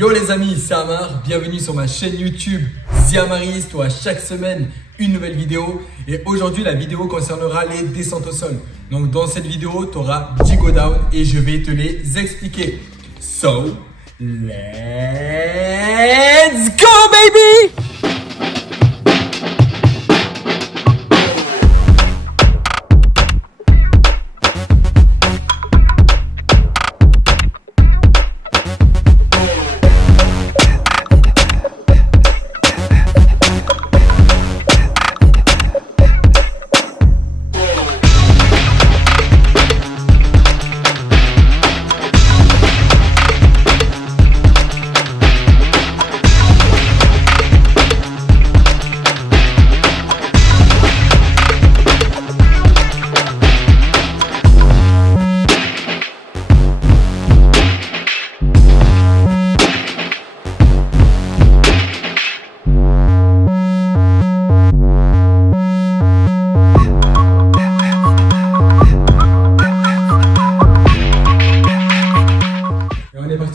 Yo les amis, c'est Amar, bienvenue sur ma chaîne YouTube The Amariste où à chaque semaine une nouvelle vidéo. Et aujourd'hui la vidéo concernera les descentes au sol. Donc dans cette vidéo tu auras 10 go down et je vais te les expliquer. So, let's go baby!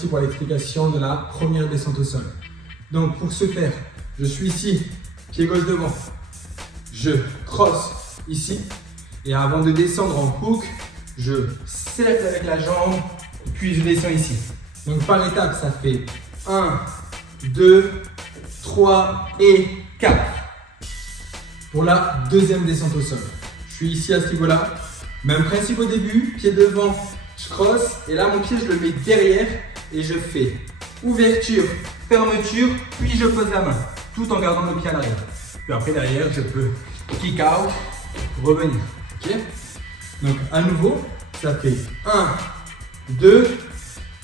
Pour l'explication de la première descente au sol. Donc pour ce faire, je suis ici, pied gauche devant, je crosse ici et avant de descendre en hook, je cercle avec la jambe puis je descends ici. Donc par étape, ça fait 1, 2, 3 et 4. Pour la deuxième descente au sol, je suis ici à ce niveau-là, même principe au début, pied devant, je crosse et là mon pied je le mets derrière. Et je fais ouverture, fermeture, puis je pose la main, tout en gardant le pied à l'arrière. Puis après derrière, je peux kick out, revenir. Ok? Donc à nouveau, ça fait 1, 2,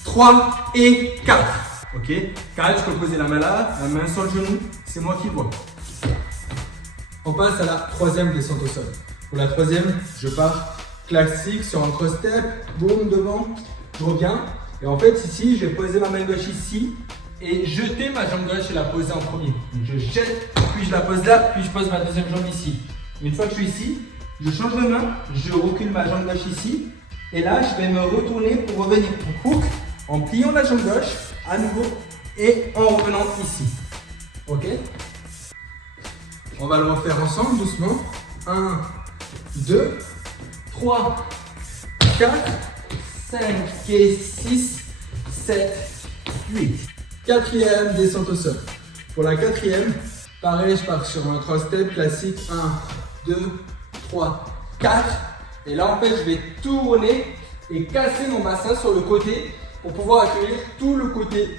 3 et 4. Ok? 4, je peux poser la main là, la main sur le genou, c'est moi qui vois. On passe à la troisième descente au sol. Pour la troisième, je pars classique sur un cross step, boum devant, je reviens. Et en fait, ici, je vais poser ma main gauche ici et jeter ma jambe gauche et la poser en premier. Donc, je jette, puis je la pose là, puis je pose ma deuxième jambe ici. Une fois que je suis ici, je change de main, je recule ma jambe gauche ici. Et là, je vais me retourner pour revenir en hook, en pliant la jambe gauche à nouveau et en revenant ici. Ok? On va le refaire ensemble doucement. 1, 2, 3, 4. 5 et 6, 7, 8. Quatrième descente au sol. Pour la quatrième, pareil, je pars sur un cross step classique. 1, 2, 3, 4. Et là, en fait, je vais tourner et casser mon bassin sur le côté pour pouvoir accueillir tout le côté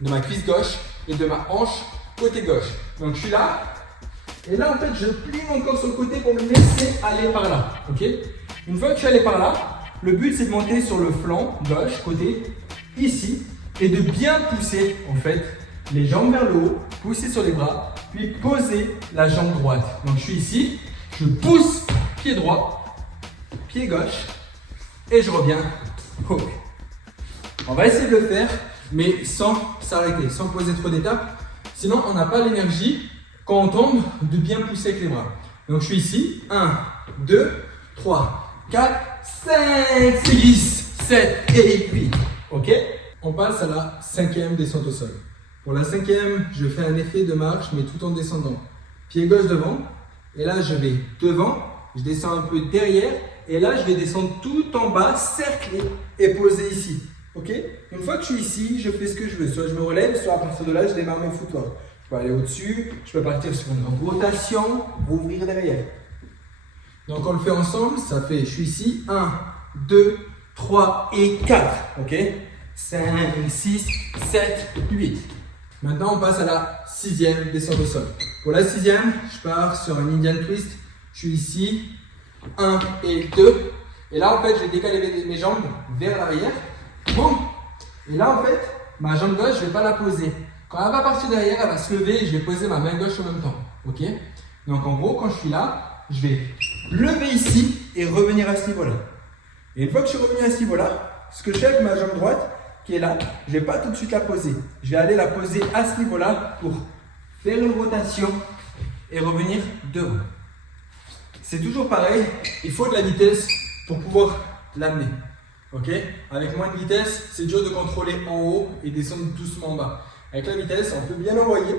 de ma cuisse gauche et de ma hanche côté gauche. Donc, je suis là. Et là, en fait, je plie mon corps sur le côté pour me laisser aller par là. Ok? Une fois que je suis allé par là, le but, c'est de monter sur le flanc gauche, côté, ici, et de bien pousser, en fait, les jambes vers le haut, pousser sur les bras, puis poser la jambe droite. Donc, je suis ici, je pousse, pied droit, pied gauche, et je reviens, hook. On va essayer de le faire, mais sans s'arrêter, sans poser trop d'étapes. Sinon, on n'a pas l'énergie, quand on tombe, de bien pousser avec les bras. Donc, je suis ici, 1, 2, 3, 4, 5, 6, 7 et 8. Ok? On passe à la cinquième descente au sol. Pour la cinquième, je fais un effet de marche, mais tout en descendant. Pied gauche devant. Et là, je vais devant. Je descends un peu derrière. Et là, je vais descendre tout en bas, cercler et poser ici. Ok? Une fois que je suis ici, je fais ce que je veux. Soit je me relève, soit à partir de là, je démarre mes footwork. Je peux aller au-dessus. Je peux partir sur une rotation, ouvrir derrière. Donc on le fait ensemble, ça fait, je suis ici, 1, 2, 3 et 4, ok? 5, 6, 7, 8. Maintenant on passe à la sixième descente au sol. Pour la sixième, je pars sur un Indian twist, je suis ici, 1 et 2. Et là en fait, je vais décaler mes jambes vers l'arrière, boum! Et là en fait, ma jambe gauche, je ne vais pas la poser. Quand elle va partir derrière, elle va se lever et je vais poser ma main gauche en même temps, ok? Donc en gros, quand je suis là, je vais lever ici et revenir à ce niveau-là. Et une fois que je suis revenu à ce niveau-là, ce que je fais avec ma jambe droite, qui est là, je ne vais pas tout de suite la poser. Je vais aller la poser à ce niveau-là pour faire une rotation et revenir devant. C'est toujours pareil, il faut de la vitesse pour pouvoir l'amener. Ok? Avec moins de vitesse, c'est dur de contrôler en haut et descendre doucement en bas. Avec la vitesse, on peut bien envoyer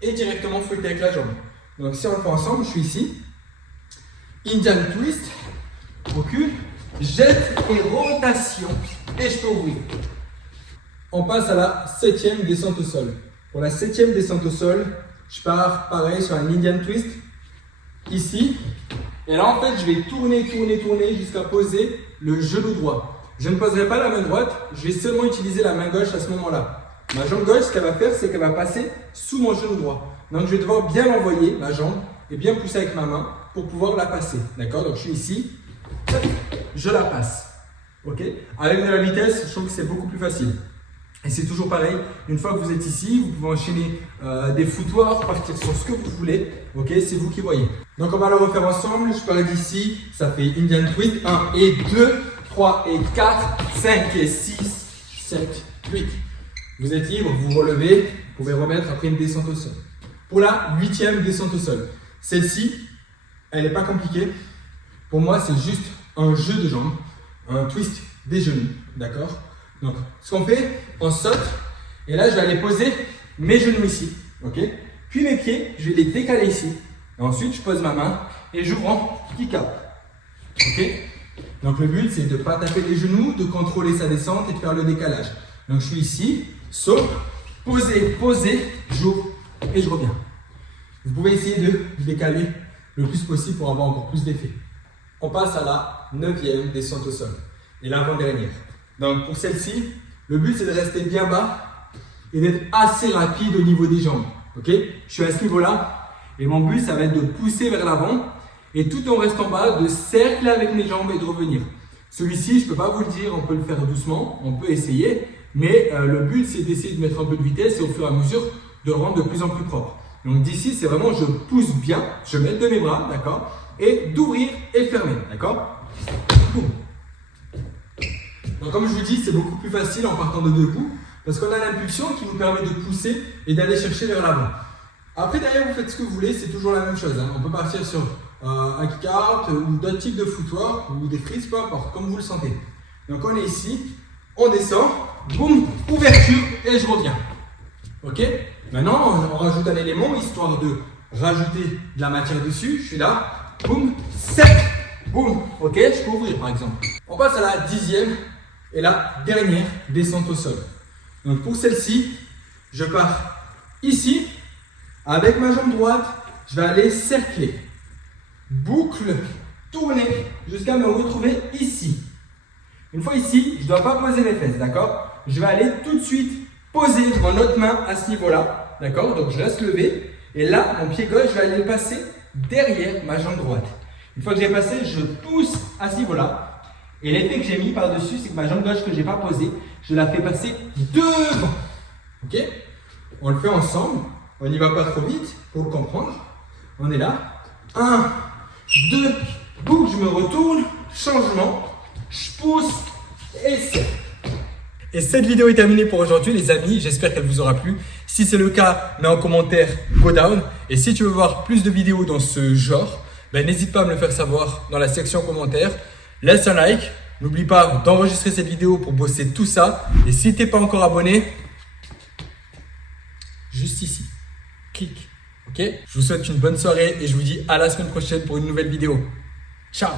et directement fouetter avec la jambe. Donc si on le fait ensemble, je suis ici. Indian twist, recul, jette et rotation. Et je peux ouvrir. On passe à la 7e descente au sol. Pour la 7e descente au sol, je pars pareil sur un Indian twist. Ici. Et là, en fait, je vais tourner jusqu'à poser le genou droit. Je ne poserai pas la main droite, je vais seulement utiliser la main gauche à ce moment-là. Ma jambe gauche, ce qu'elle va faire, c'est qu'elle va passer sous mon genou droit. Donc, je vais devoir bien l'envoyer, ma jambe, et bien pousser avec ma main pour pouvoir la passer. D'accord? Donc, je suis ici, je la passe. Ok? Avec de la vitesse, je trouve que c'est beaucoup plus facile. Et c'est toujours pareil, une fois que vous êtes ici, vous pouvez enchaîner des footwork, partir sur ce que vous voulez. Ok, c'est vous qui voyez. Donc on va le refaire ensemble. Je pars d'ici, ça fait Indian twist. 1 et 2, 3 et 4, 5 et 6, 7, 8. Vous êtes libre, vous relevez, vous pouvez remettre après une descente au sol. Pour la 8e descente au sol, celle-ci, elle n'est pas compliquée. Pour moi, c'est juste un jeu de jambes, un twist des genoux, d'accord? Donc, ce qu'on fait, on saute, et là, je vais aller poser mes genoux ici, ok? Puis mes pieds, je vais les décaler ici. Et ensuite, je pose ma main et j'ouvre en kick-out, ok? Donc, le but, c'est de ne pas taper les genoux, de contrôler sa descente et de faire le décalage. Donc, je suis ici, saute, poser, j'ouvre et je reviens. Vous pouvez essayer de décaler le plus possible pour avoir encore plus d'effet. On passe à la 9e descente au sol et l'avant-dernière. Donc pour celle-ci, le but c'est de rester bien bas et d'être assez rapide au niveau des jambes. Ok? Je suis à ce niveau-là et mon but ça va être de pousser vers l'avant et tout en restant bas, de cercler avec mes jambes et de revenir. Celui-ci, je ne peux pas vous le dire, on peut le faire doucement, on peut essayer, mais le but c'est d'essayer de mettre un peu de vitesse et au fur et à mesure de le rendre de plus en plus propre. Donc d'ici, c'est vraiment je pousse bien, je mets de mes bras, d'accord? Et d'ouvrir et fermer, d'accord? Boum. Donc comme je vous dis, c'est beaucoup plus facile en partant de debout parce qu'on a l'impulsion qui nous permet de pousser et d'aller chercher vers l'avant. Après derrière, vous faites ce que vous voulez, c'est toujours la même chose. Hein. On peut partir sur un kick-out ou d'autres types de footwork ou des frises, peu importe, comme vous le sentez. Donc on est ici, on descend, boum, ouverture et je reviens. Ok? Maintenant, on rajoute un élément histoire de rajouter de la matière dessus. Je suis là, boum, sec, boum. Ok? Je peux ouvrir par exemple. On passe à la 10e. Et la dernière descente au sol. Donc pour celle-ci, je pars ici, avec ma jambe droite, je vais aller cercler, boucle, tourner, jusqu'à me retrouver ici. Une fois ici, je ne dois pas poser mes fesses, d'accord? Je vais aller tout de suite poser mon autre main à ce niveau-là, d'accord? Donc je reste levé, et là, mon pied gauche, je vais aller le passer derrière ma jambe droite. Une fois que j'ai passé, je pousse à ce niveau-là. Et l'effet que j'ai mis par-dessus, c'est que ma jambe gauche que je n'ai pas posée, je la fais passer devant. Ok? On le fait ensemble. On n'y va pas trop vite pour le comprendre. On est là. 1, 2, boucle, je me retourne, changement, je pousse et c'est. Et cette vidéo est terminée pour aujourd'hui les amis, j'espère qu'elle vous aura plu. Si c'est le cas, mets en commentaire go down. Et si tu veux voir plus de vidéos dans ce genre, n'hésite pas à me le faire savoir dans la section commentaires. Laisse un like, n'oublie pas d'enregistrer cette vidéo pour bosser tout ça. Et si tu n'es pas encore abonné, juste ici, clique. Ok? Je vous souhaite une bonne soirée et je vous dis à la semaine prochaine pour une nouvelle vidéo. Ciao!